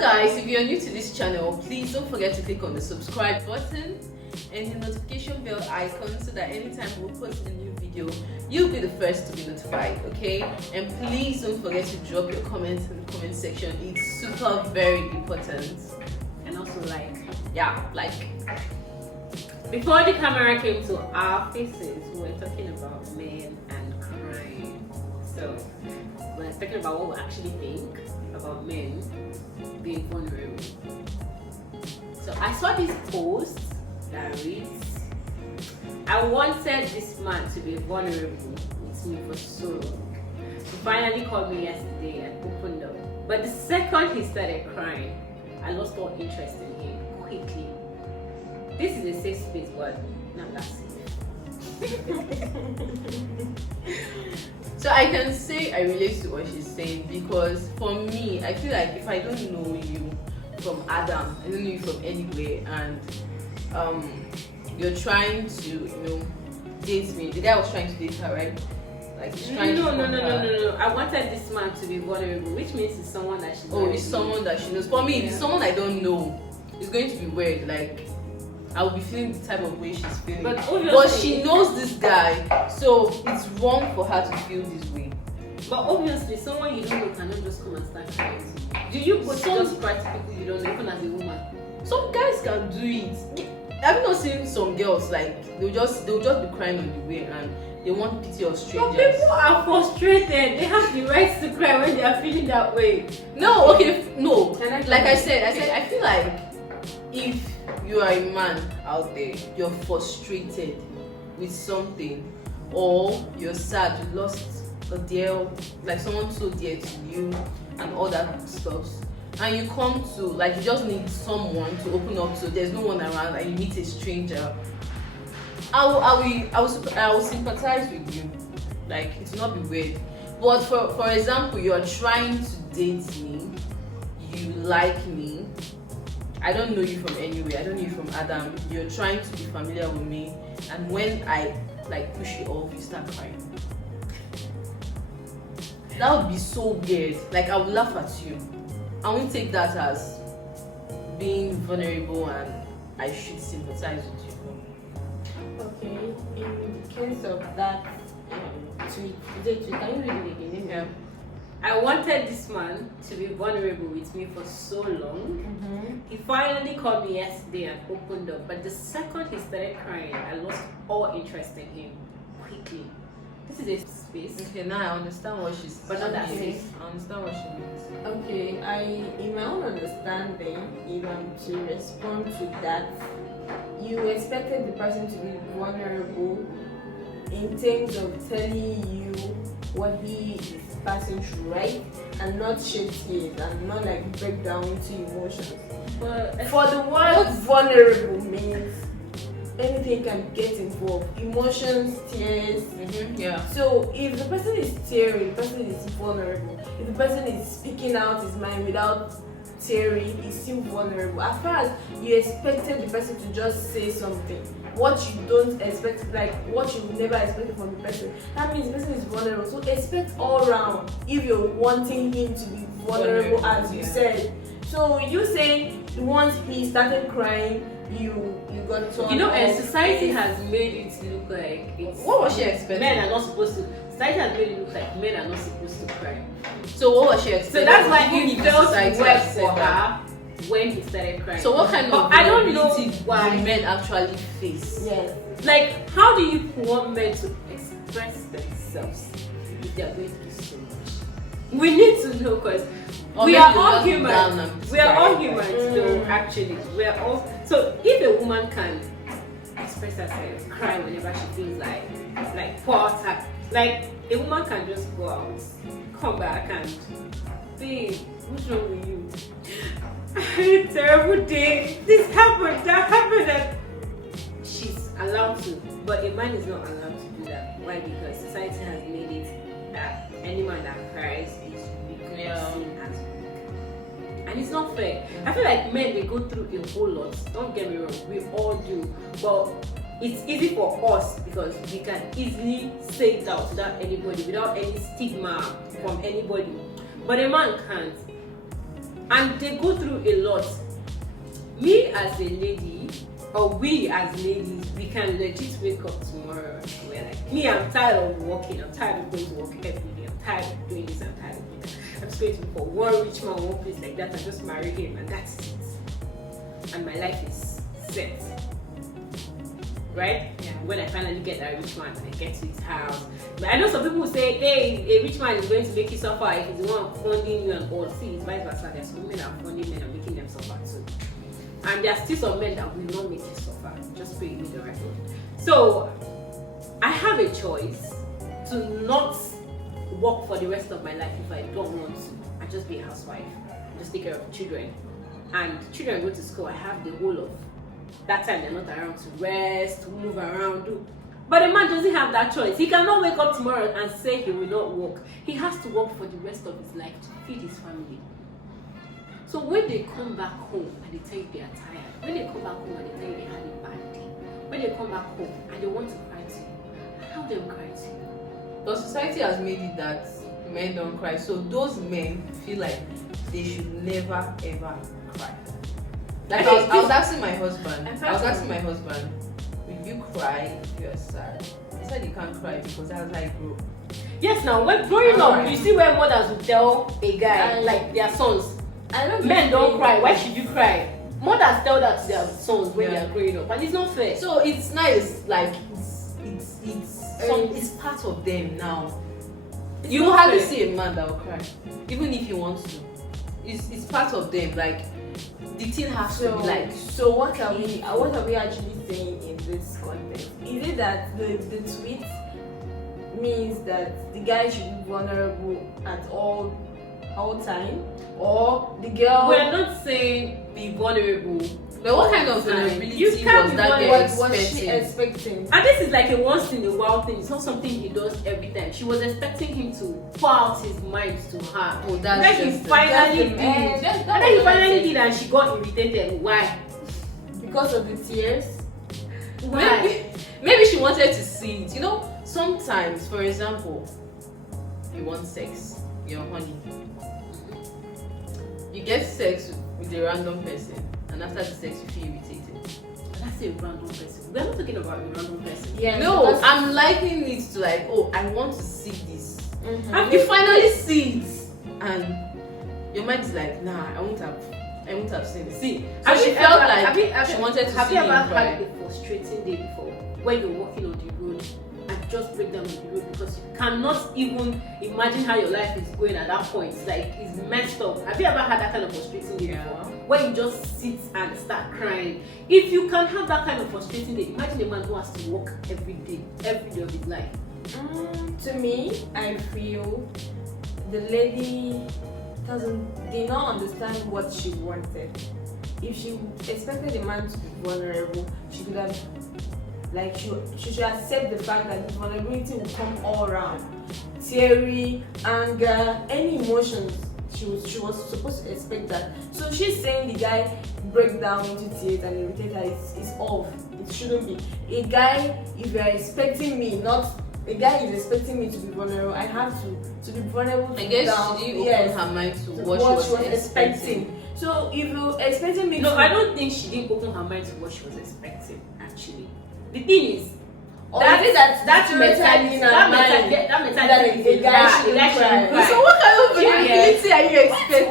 guys, if you're new to this channel, please don't forget to click on the subscribe button and the notification bell icon so that anytime we post a new video, you'll be the first to be notified, okay? And please don't forget to drop your comments in the comment section. It's super very important. And also like before the camera came to our faces, we were talking about men and crime. So we're talking about what we actually think about men being vulnerable. So I saw this post that reads, I wanted this man to be vulnerable with me for so long. He finally called me yesterday and opened up. But the second he started crying, I lost all interest in him quickly. This is a safe space, but not that safe. So I can say I relate to what she's saying, because for me, I feel like if I don't know you from Adam, I don't know you from anywhere, and you're trying to, date me. The guy was trying to date her, right? Like he's trying to No. I wanted this man to be vulnerable, which means it's someone that she knows. Oh, it's someone that she knows. For me, if it's someone I don't know, it's going to be weird. Like I will be feeling the type of way she's feeling. But she knows this guy, so it's wrong for her to feel this way. But obviously, someone you don't know cannot just come and start crying. Do you go to just cry to people you don't know, even as a woman? Some guys can do it. Have you not seen some girls, like they'll just be crying on the way and they want pity of strangers? But people are frustrated. They have the right to cry when they are feeling that way. No, okay, no. Like I said, I feel like if you are a man out there, you're frustrated with something, or you're sad, you lost a dear, like someone so dear to you, and all that stuff, and you come to, like, you just need someone to open up to, there's no one around, and you meet a stranger, I will sympathize with you. Like, it will not be weird. But for example, you're trying to date me, you like me, I don't know you from anywhere, I don't know you from Adam, you're trying to be familiar with me, and when I like push you off, you start crying. That would be so weird. Like, I would laugh at you. I won't take that as being vulnerable and I should sympathize with you. Okay, in the case of that tweet, can you read it again? Yeah. I wanted this man to be vulnerable with me for so long. Mm-hmm. He finally called me yesterday and opened up, but the second he started crying, I lost all interest in him quickly. This is a space. Okay, now I understand what she's But not that saying. safe. I understand what she means. Okay, in my own understanding, if I'm to respond to that, you expected the person to be vulnerable in terms of telling you what he is passing through, right? And not shed tears and not like break down into emotions. But For the word vulnerable means anything can get involved. Emotions, tears. Yeah. So if the person is tearing, the person is vulnerable. If the person is speaking out his mind without tearing, he's still vulnerable. As far as you expected the person to just say something, what you don't expect, like what you never expected from the person, that means the person is vulnerable. So expect all round if you're wanting him to be vulnerable, as you said. So you saying once he started crying, you got to and society has made it look like it's What was she expecting? men are not supposed to. Society has made it look like men are not supposed to cry. So what was she expecting? So that's why Even it if felt society weird has said for that. her when he started crying. So what kind of I don't know vulnerability why. do men actually face? Yes. Like, how do you want men to express themselves if they are going through so much? We need to know, because Or we maybe are they all just be down humans. and We are all cry. humans, though. Actually, we are all. So if a woman can express herself, cry whenever she feels like pour out her, like a woman can just go out, come back and, babe, what's wrong with you? I had a terrible day. This happened, that happened, and she's allowed to. But a man is not allowed to do that. Why? Because society has made it that any man that cries is weak, seen as weak. And it's not fair. I feel like men, they go through a whole lot. Don't get me wrong, we all do. But it's easy for us because we can easily say it out without anybody, without any stigma from anybody. But a man can't. and they go through a lot. Me as a lady, or we as ladies, we can legit wake up tomorrow and we're like, me, I'm tired of working, I'm tired of going to work every day, I'm tired of doing this, I'm tired of doing that. I'm just going to look for one rich man, one place like that, and just marry him, and that's it. And my life is set. Right? Yeah. When I finally get that rich man, I get to his house. But I know some people say, hey, a rich man is going to make you suffer if he's the one funding you and all. See, it's vice versa. There's some men that are funding men and making them suffer too. And there are still some men that will not make you suffer. Just pay me the record. So I have a choice to not work for the rest of my life if I don't want to. I just be a housewife, just take care of children. And children go to school. I have the whole of that time they're not around to rest, to move around, do. But a man doesn't have that choice. He cannot wake up tomorrow and say he will not work. He has to work for the rest of his life to feed his family. So when they come back home and they tell you they are tired, when they come back home and they tell you they had a bad day, when they come back home and they want to cry to you, allow them cry to you. The society has made it that men don't cry, so those men feel like they should never ever cry. Like I was asking my husband, will you cry if you're sad? He said you can't cry because that's how I grew. Yes, now when growing up, you see where mothers will tell a guy, like their sons, men don't cry, why should you cry? Mothers tell that to their sons when they are growing up, and it's not fair. So it's nice, like it's part of them now. You will hardly see a man that will cry, even if he wants to. It's part of them, like the thing has to be like. So what are we actually saying in this context? Is it that the tweet means that the guy should be vulnerable at all time, or the girl? We're not saying be vulnerable. But what kind of vulnerability was that girl expecting? And this is like a once in a while thing. It's not something he does every time. She was expecting him to pour out his mind to her. Oh, that's then he finally did. And then he finally did, and she got irritated. Why? Because of the tears. Why? Maybe she wanted to see it. You know, sometimes, for example, you want sex, you're horny. You get sex with a random person, and after the sex you feel irritated. That's a random person. We're not talking about a random person. Yeah. No, I'm likening it to like, oh, I want to see this. Mm-hmm. And you finally see it, and your mind is like, nah, I won't have seen it. See, so she felt like she wanted to see him cry. Have you ever had a frustrating day before when you're walking on the road and just break down on the road because you cannot even imagine how your life is going at that point? It's like it's messed up. Have you ever had that kind of frustrating day before? Where you just sit and start crying. If you can have that kind of frustrating day, imagine a man who has to walk every day of his life. To me, I feel the lady did not understand what she wanted. If she expected a man to be vulnerable, she could have, like, she should accept the fact that the vulnerability will come all around. Teary, anger, any emotions. She was supposed to expect that. So she's saying the guy break down into tears and irritate her. It's off. It shouldn't be. A guy, if you're expecting me, not a guy is expecting me to be vulnerable, I have to be vulnerable. I guess she didn't open her mind to what she was expecting. So if you're expecting me, I don't think she didn't open her mind to what she was expecting. Actually, the thing is, that mentality is a guy shouldn't cry. So what kind of vulnerability are you expecting?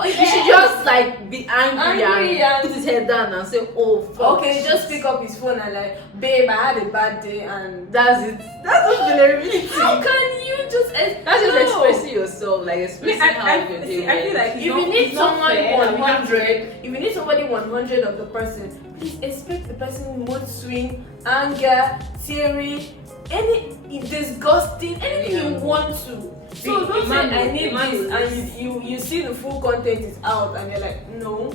You should just like be angry and put his head down and say, oh fuck. Okay, just pick up his phone and like, babe, I had a bad day, and that's it. That's not vulnerability. How can you just that's just expressing yourself, like expressing how you're doing. I feel like if you need someone 100, if you need somebody 100 of the person, please expect the person mood swing, anger, teary, any disgusting, anything you want to. So don't say I need this, and you see the full content is out, and you're like, no.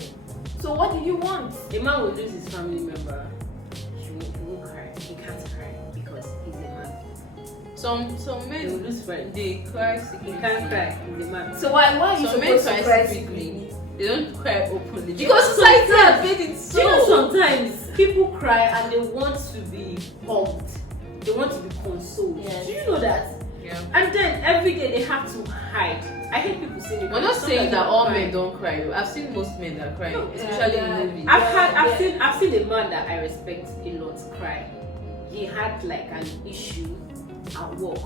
So what do you want? A man will lose his family member. He won't cry. He can't cry because he's a man. Some men will lose friends. They cry secretly. He can't cry. He's a man. So why are you supposed to cry secretly? They don't cry openly because society has made it so. You know, sometimes people cry and they want to be pumped. They want to be consoled. Yes. Do you know that? Yeah. Yeah. And then every day they have to hide. I hate people saying it. We're not saying that all men don't. don't cry. I've seen most men that cry, No, especially yeah. in movies. I've seen a man that I respect a lot cry. He had like an issue at work,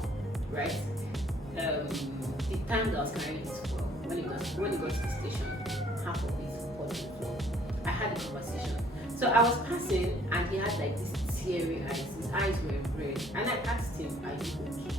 right? The time that I was carrying his phone, when he got to the station, half of it was on the floor. I had a conversation. So I was passing and he had like this teary eyes. His eyes were red. And I asked him, "Are you okay?"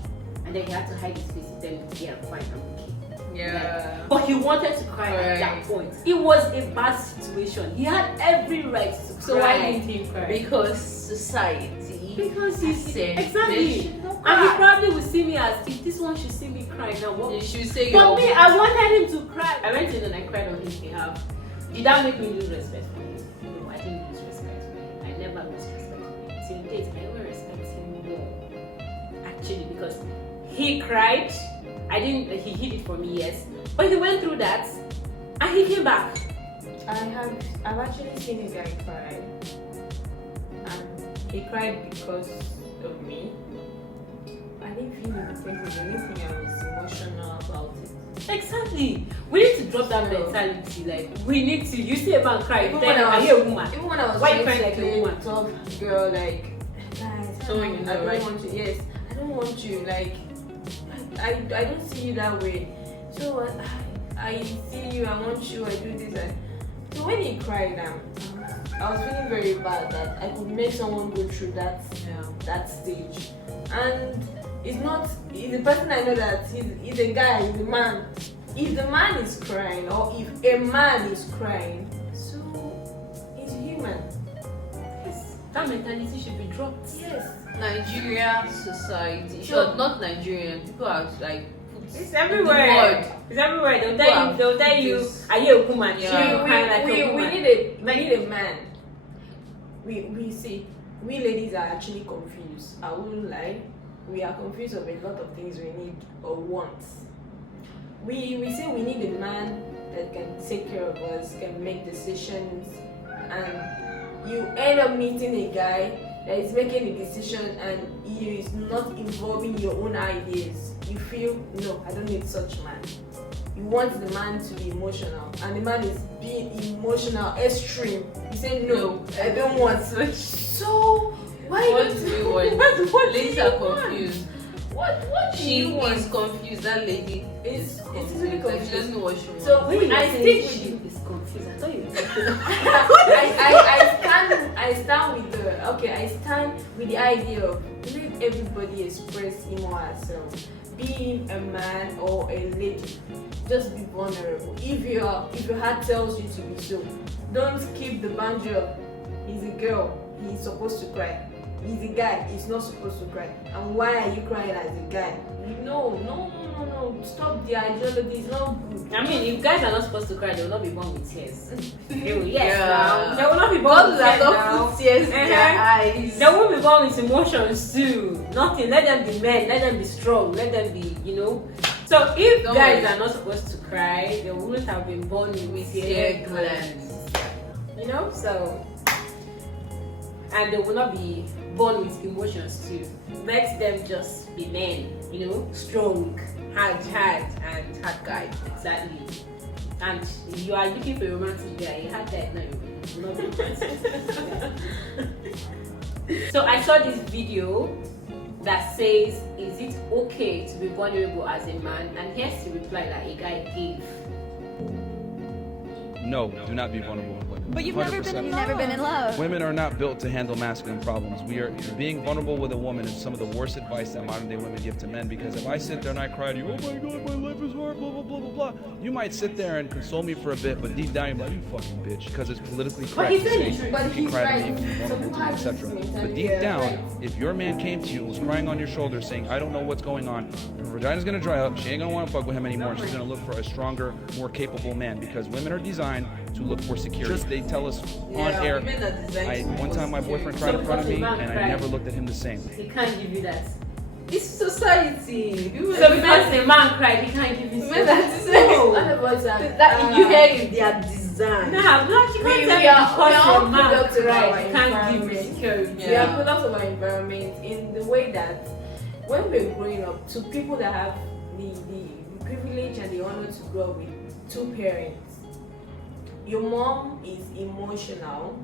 And then he had to hide his face. He said, "Yeah, I'm fine, I'm okay." Yeah. But he wanted to cry at that point. It was a bad situation. He had every right to cry. So why didn't he cry? Because society. Because he's said exactly. men should And he probably would see me as if this one should see me cry now. You What? should say For your. me, I wanted him to cry. I went in and I cried on his behalf. Did that make me lose respect for him? No, I didn't lose respect for him. I never lost respect for him. Till date, I never respect him more. Actually, because he cried. He hid it for me, yes. But he went through that and he came back. I've actually seen a guy cry, and he cried because of me. I didn't feel anything. Anything. I was emotional about it. Exactly. We need to drop that mentality. Like we need to. You see a man cry, Even then when I I was- hear a woman. Even when I was Why you trying crying to like a play woman? tough girl, like guys, So you know, I don't right? want you. Yes, I don't want you. Like I don't see you that way. So I see you. I want you. I do this. So when he cried, I was feeling very bad that I could make someone go through that stage. And it's the person I know that he's a guy, he's a man. If the man is crying, or if a man is crying, so he's human. Yes. That mentality should be dropped. Yes. Nigeria society. Sure. Sure, not Nigerian. People are like. It's The everywhere. word. It's everywhere. They'll Wow. tell you, This- are you a woman? Yeah. Should you cry like a we woman? need a man. We see, we ladies are actually confused. I wouldn't lie. We are confused of a lot of things we need or want. We say we need a man that can take care of us, can make decisions, and you end up meeting a guy that is making a decision and he is not involving your own ideas. You feel, no, I don't need such man. You want the man to be emotional, and the man is being emotional, extreme. You say, no, I don't want such. So, why What do you want? What Ladies do you are want? confused. What do She you want? is confused. That lady It's is really confused. Like, she confused. doesn't know what she wants. So When you I say stick with she you. is confused. I thought you were I stand with the idea of let everybody express him or herself. Being a man or a lady, just be vulnerable. If your heart tells you to be so, don't keep the boundary of he's a girl, he's supposed to cry. He's a guy, he's not supposed to cry. And why are you crying as a guy? No. Stop the ideology, it's not good. I mean, if guys are not supposed to cry, they will not be born with tears. They will, yes, Yeah. now. They will not be born God with has tears now. not put tears in their eyes. They won't be born with emotions too. Nothing. Let them be men. Let them be strong. Let them be, So if Don't guys worry. are not supposed to cry, they wouldn't have been born with Tear tear glands. So, and they will not be born with emotions too. Let them just be men. Strong, hard, and hard guy. Exactly. And if you are looking for a romantic guy, a hard guy, no, you will not be romantic. So I saw this video that says, is it okay to be vulnerable as a man? And here's the reply that a guy gave. No, do not be vulnerable with women. But you've never been in love. Women are not built to handle masculine problems. Being vulnerable with a woman is some of the worst advice that modern day women give to men, because if I sit there and I cry to you, oh my god, my life is hard, blah, blah, blah, blah, blah, you might sit there and console me for a bit, but deep down you're like, you fucking bitch, because it's politically correct he's to saying say the But you can he's cry right. to me, you can be So vulnerable who to me, has etc. this But mentality? deep Yeah, down, right. if your man came to you and was crying on your shoulder saying, I don't know what's going on, her vagina's gonna dry up, she ain't gonna want to fuck with him anymore, and she's gonna look for a stronger, more capable man, because women are designed to look for security. They tell us on air. women are designed One time my boyfriend cried in front of me, and I never looked at him the same. He can't give you that. It's society. People So because a man cried, he can't give you women that. are designed. All of us are. That you hear is their design. No, you can't We tell me are because all a man products of our cried, he can't give you environment. security. We are products of our environment in the way that when we're growing up, to people that have the privilege and the honor to grow up with two parents, your mom is emotional,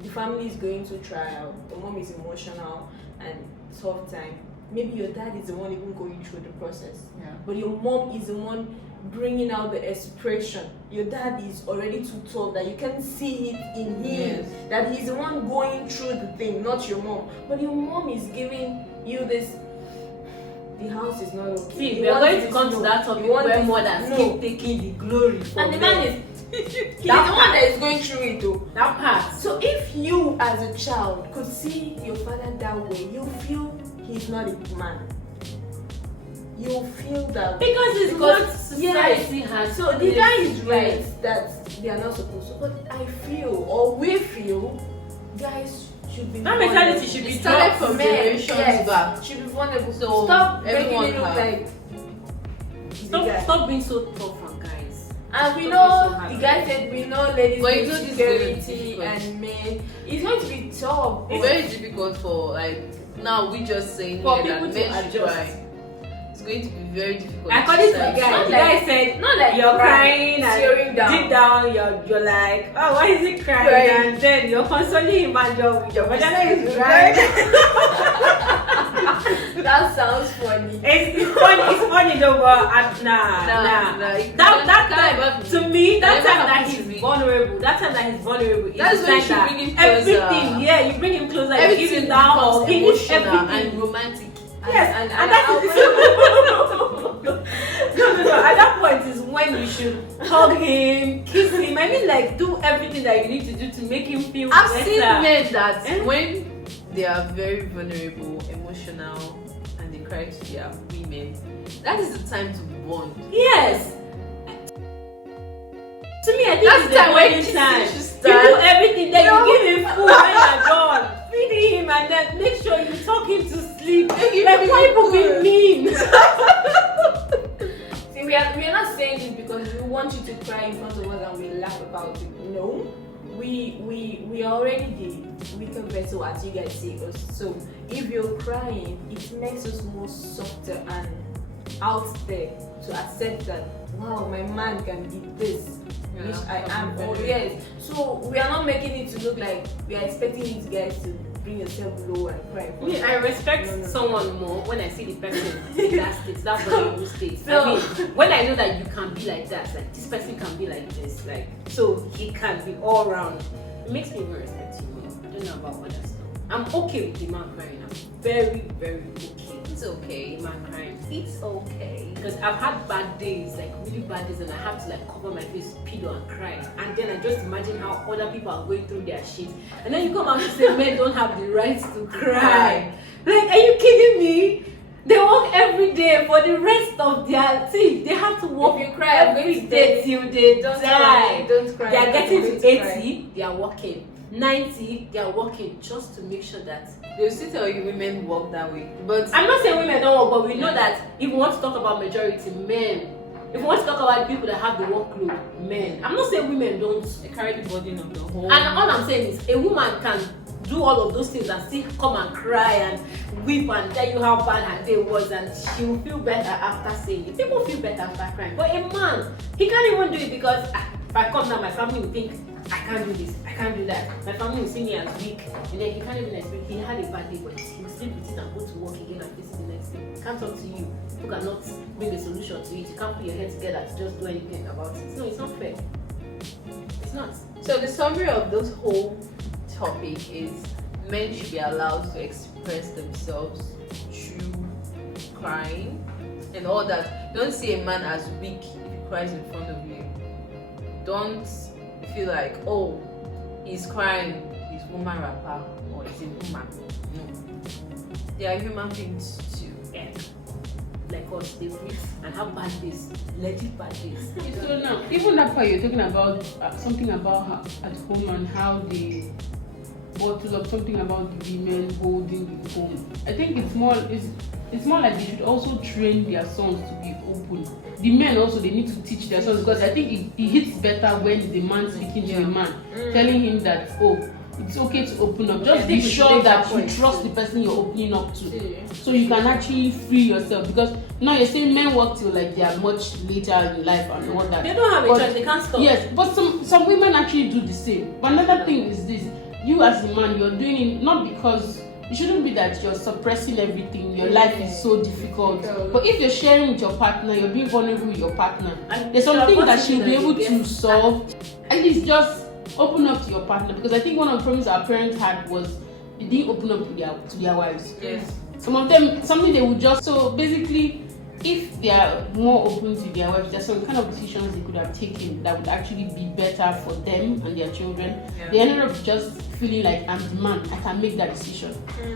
the family is going through trial, the mom is emotional and tough time. Maybe your dad is the one even going through the process, but your mom is the one bringing out the expression. Your dad is already too tough that you can see it in him, that he's the one going through the thing, not your mom. But your mom is giving you this, the house is not okay. See, we are going to come to that topic where mothers keep taking the glory from and the man is he's the one that is going through it though. That part. So if you as a child could see your father that way, you feel he's not a man. You feel that way. Because what society has. So the guy is right that they are not supposed to. But I feel, or we feel, guys should be. That mentality should be started from generations back. Should be vulnerable. So stop making everyone it look like. Stop being so tough on guys. And we know the guy said we know ladies But with you know this is security going and men. It's going to be tough. It's very difficult for now we just saying for here people that to men should adjust. cry. It's going to be very difficult. According to the guy said, not like you're crying tearing and down. deep down you're like, oh, why is he crying? And then you're consoling him and your vagina is dry. That sounds funny. It's funny though, but nah. That time, to me, that time that he's vulnerable, That's is when the you time bring him that closer. everything, you bring him closer, you Everything give him down, becomes he needs emotional everything. and romantic. Yes, and that is no. At that point is when you should hug him, kiss him. I mean, like do everything that you need to do to make him feel I've better. seen men that when they are very vulnerable, emotional, and they cry to their women, that is the time to bond. Yes. To me, I think That's it's the time when bonding kissing time. should You start. do everything, then you give him food when you're done. Feed him and then make sure you talk him to sleep. Like why people being mean? See, we are not saying this because we want you to cry in front of us and we laugh about it. No. We are already the weaker vessel as you guys see us. So if you're crying, it makes us more softer and out there to accept that wow, my man can be this, which I am. Oh yes. So we are not making it to look like we are expecting you guys to bring yourself low and cry. I respect someone more when I see the person in that state, that vulnerable state. I mean, when I know that you can be like that, like this person can be like this, like so he can be all round. It makes me even respect you more. I don't know about others though. I'm okay with the man crying. I'm very, very okay. It's okay. The man crying. It's okay. Because I've had bad days, like really bad days, and I have to like cover my face, pillow, and cry. And then I just imagine how other people are going through their shit. And then you come out to say men don't have the right to cry. Like, are you kidding me? They work every day for the rest of their teeth. They have to work If you cry every day till they Don't die. cry. Don't cry. They are getting Don't to cry. 80, they are working. 90, they are working just to make sure that. They'll still tell you women work that way. But I'm not saying women don't work, but we know that if we want to talk about majority, men. If we want to talk about people that have the workload, men. I'm not saying women don't. they carry the burden of the whole. And all I'm saying is a woman can do all of those things and still come and cry and weep and tell you how bad her day was, and she will feel better after saying it. People feel better after crying. But a man, he can't even do it because if I come now, my family will think I can't do this, I can't do that. My family will see me as weak, and then he can't even explain. He had a bad day, but he will sleep with it and go to work again and face it the next day. He can't talk to you. You cannot bring a solution to it. You can't put your head together to just do anything about it. No, it's not fair. It's not. So the summary of this whole topic is men should be allowed to express themselves through crying and all that. Don't see a man as weak if he cries in front of you. Don't feel like, oh, he's crying, he's woman rapper or he's a woman. No. They are human beings too. Yeah. Like us, they weak and have bad days, legit bad days. So now, even that part you're talking about something about her at home and how they bottle up something about the women holding the home. I think it's more like they should also train their sons to be open. The men also, they need to teach their sons, because I think it hits better when the man speaking to the man, telling him that, oh, it's okay to open up. Just I be think we should sure make that that you point trust too. the person you're opening up to. See. So you can actually free yourself, because now you're saying men work till like they are much later in life and all that. They don't have a But- choice. They can't stop. Yes, but some women actually do the same. But another thing is this: you as a man, you're doing it not because it shouldn't be that you're suppressing everything. Your life is so difficult. But if you're sharing with your partner, you're being vulnerable with your partner. And There's something there are that she'll be able possibilities to solve. At least just open up to your partner, because I think one of the problems our parents had was they didn't open up to their wives. Yes. Some of them, something they would just, so basically, if they are more open to their wives, there's some kind of decisions they could have taken that would actually be better for them and their children. Yeah. They ended up just feeling like, I'm the man, I can make that decision.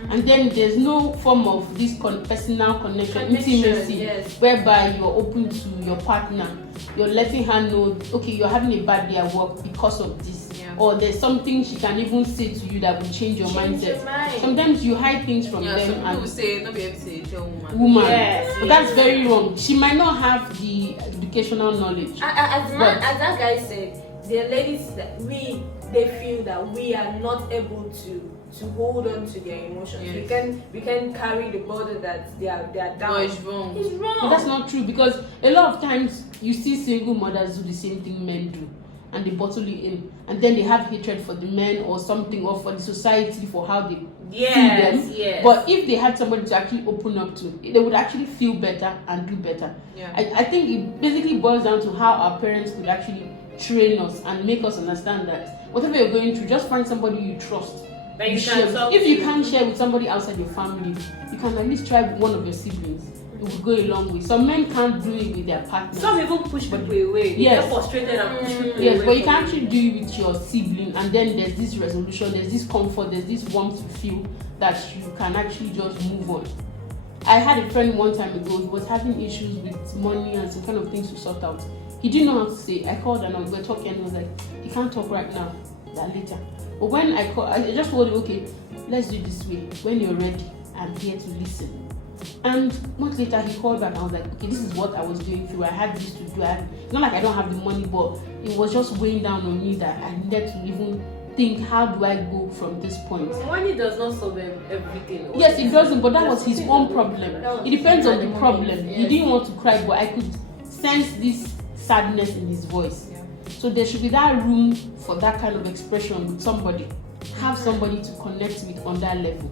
And then there's no form of this personal connection, intimacy, yes. whereby you're open to your partner. You're letting her know, okay, you're having a bad day at work because of this. Yeah. Or there's something she can even say to you that will change your Change mindset. your mind. Sometimes you hide things from Yeah, some them people and say, not be able to say, tell woman. woman. Yes. But that's very wrong. She might not have the educational knowledge. As man, But- as that guy said, the ladies that they feel that we are not able to hold on to their emotions. Yes. We can carry the burden that they are down. No, it's wrong. It's wrong. But that's not true, because a lot of times you see single mothers do the same thing men do, and they bottle it in, and then they have hatred for the men or something, or for the society for how they Yes, see them. yes. But if they had somebody to actually open up to, they would actually feel better and do better. Yeah. I think it basically boils down to how our parents could actually train us and make us understand that whatever you're going through, just find somebody you trust. That you share. can talk If you to. can't share with somebody outside your family, you can at least try with one of your siblings. It will go a long way. Some men can't do it with their partners. Some people push people away. They Yes. get frustrated and push people Yes, away. but you from can actually do it with your sibling, and then there's this resolution, there's this comfort, there's this warmth you feel that you can actually just move on. I had a friend one time ago, he was having issues with money and some kind of things to sort out. He didn't know how to say. I called and we were talking, and he was like, he can't talk right now, that later. But when I called, I just told him, okay, let's do it this way. When you're ready, I'm here to listen. And months later, he called back and I was like, okay, this is what I was going through. I had this to do. It's not like I don't have the money, but it was just weighing down on me that I needed to even think, how do I go from this point? Money does not solve everything. Yes, it doesn't, but that was his There's own something problem. that was It depends on at the moment. problem. He Yes. didn't want to cry, but I could sense this sadness in his voice. Yeah. So there should be that room for that kind of expression with somebody. Have somebody to connect with on that level.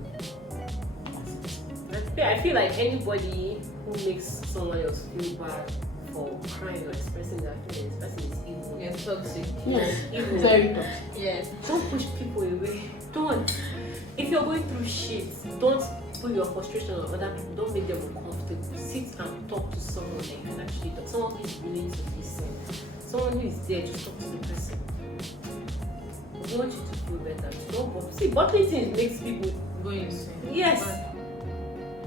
I feel like anybody who makes someone else feel bad for crying or expressing their feelings, person is evil. Yes, toxic. Yes, Evil. very toxic. Yes. Don't push people away. Don't. If you're going through shit, don't put your frustration on other people. Don't make them uncomfortable. Sit and talk to someone that you can actually talk. Someone who is willing to listen. Someone who is there, just talk to the person. We want you to feel better. Don't bottle. See, bottling things makes people. Go insane. Yes.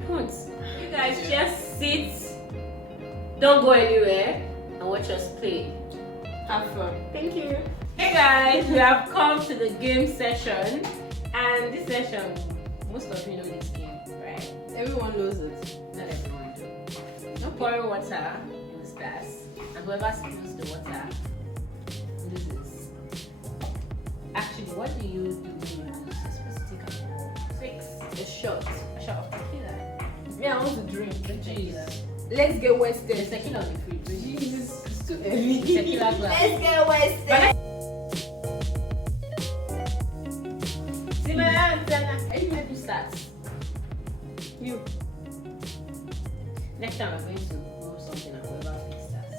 Don't. You guys just sit. Don't go anywhere and watch us play. Have fun. Thank you. Hey guys, we have come to the game session, and this session, most of you know this game, right? Everyone knows it. Not everyone do. No pouring water in the glass, and whoever spills the water loses. Actually, what do you do when you lose? You're supposed to take alcohol. 6. A shot. A shot of tequila. Me, I want to drink. Tequila. Let's get There's wasted. tequila on the fridge. Jesus, it's too The early. tequila glass. Let's get wasted. See my hands, Anna. Are you ready to start? You. Next time I'm going to roll something and whoever picks starts.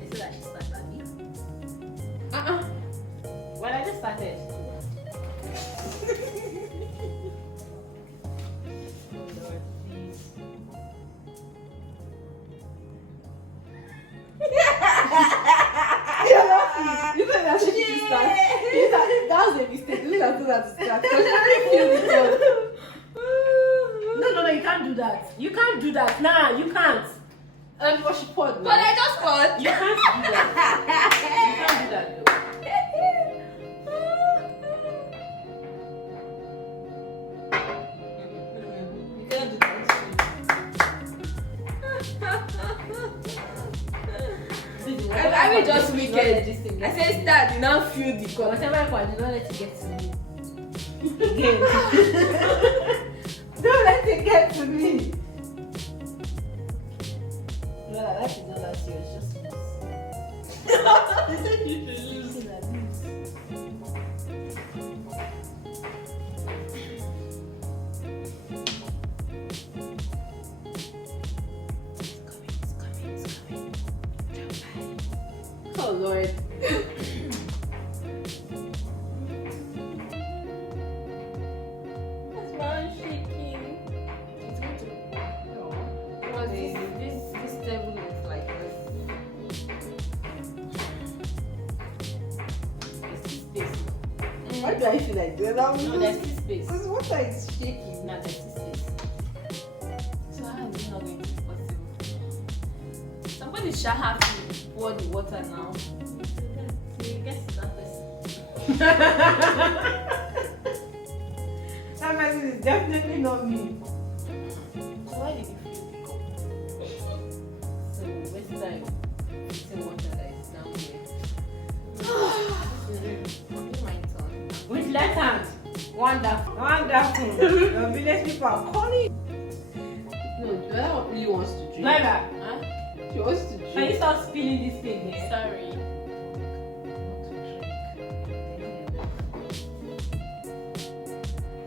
They said I should start that week. Well, I just started. Oh Lord, please. You know that she should start. That was a mistake. Look at that to start. Because you already feel it all. No, you can't do that. You can't do that. Nah, you can't. And what she poured. But I just want. You can't do that. You can't do that though. You can't do that. This is what I actually just wicked. I said start, you now feel the cup. Whatever I do, don't let it get to me. Again. Don't let it get to me. Well, that is not that serious, just Oh Lord. That's why I'm shaking. It's going to. Because this table is like this. Why do I feel like that? no, there's this space. Because water is shaking. No, there's this space. So how is it not going to be possible? Somebody shall have to pour the water now. So you guess that person. That person is definitely not me. So why did you feel the cup? So waste time fixing water that is down here. My turn. With left hand. Wonderful. Wonderful. Your village people are calling. No, Joella really wants to drink. Neither. Huh? She wants to Can you drink. stop spilling this thing here? Sorry.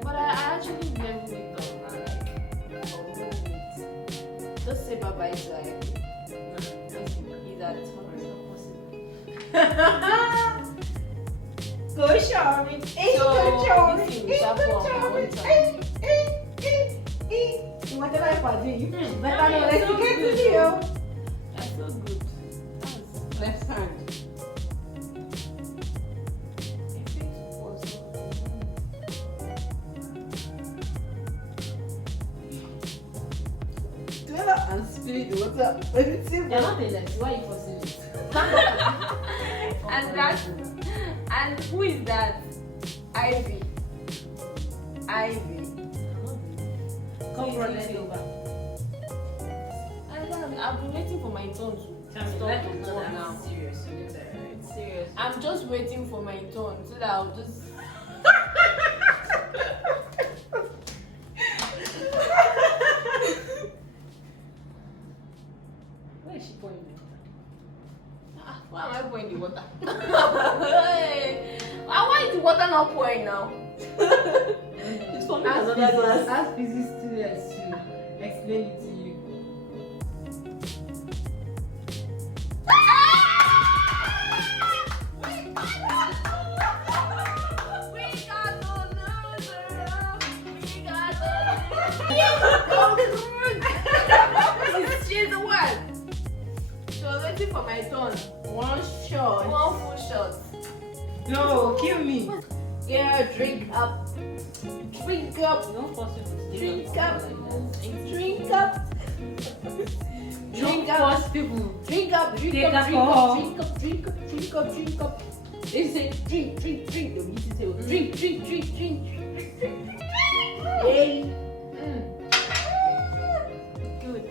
But I actually never wait on that. Like, I'll go wait. Just say bye bye to like, is that it's not possible. Go shopping. So, this thing will sharp up one time. Whatever I do, you better I not mean, let so it get to good. you. That's so good. Left hand. Joella and spilling the water. Everything. You're not a left. Why are you forcing it? And who is that? Ivy. Come Please run leave it it. over. I've been waiting for my turn to stop the work now. Serious. Serious. I'm just waiting for my turn so that I'll just. Where is she pouring it? Why am I pouring the water? Why is the water not pouring now? It's for me. Ask Another glass. Ask physics students to explain it to you. She's the one. She was waiting for my turn. One shot. One full shot. No, kill me. Yeah, drink up. Drink up. Don't force it to stay Drink on up. like Drink up. Drink Don't up. force people. Drink up. Drink Take up. Drink alcohol. up. Drink up. Drink up. Drink up. Drink up. They say drink, drink, drink. They'll use it. Drink, drink, drink, drink. Yay. Good.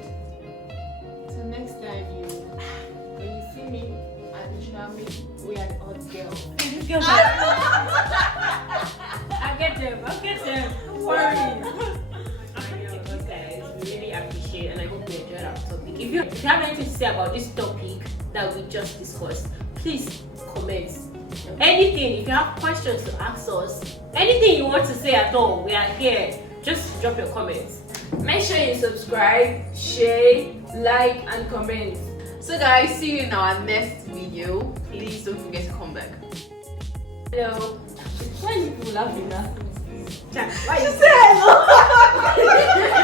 So next time when you see me at the Shami, we are the odd girl. This girl's I get them. Don't worry. Guys, we really appreciate and I hope you enjoyed our topic. If you have anything to say about this topic that we just discussed, please comment. Anything, if you have questions to ask us, anything you want to say at all, we are here. Just drop your comments. Make sure you subscribe, share, like, and comment. So guys, see you in our next video. Please don't forget to come back. Hello. Why are you people laughing now? Why you say hello?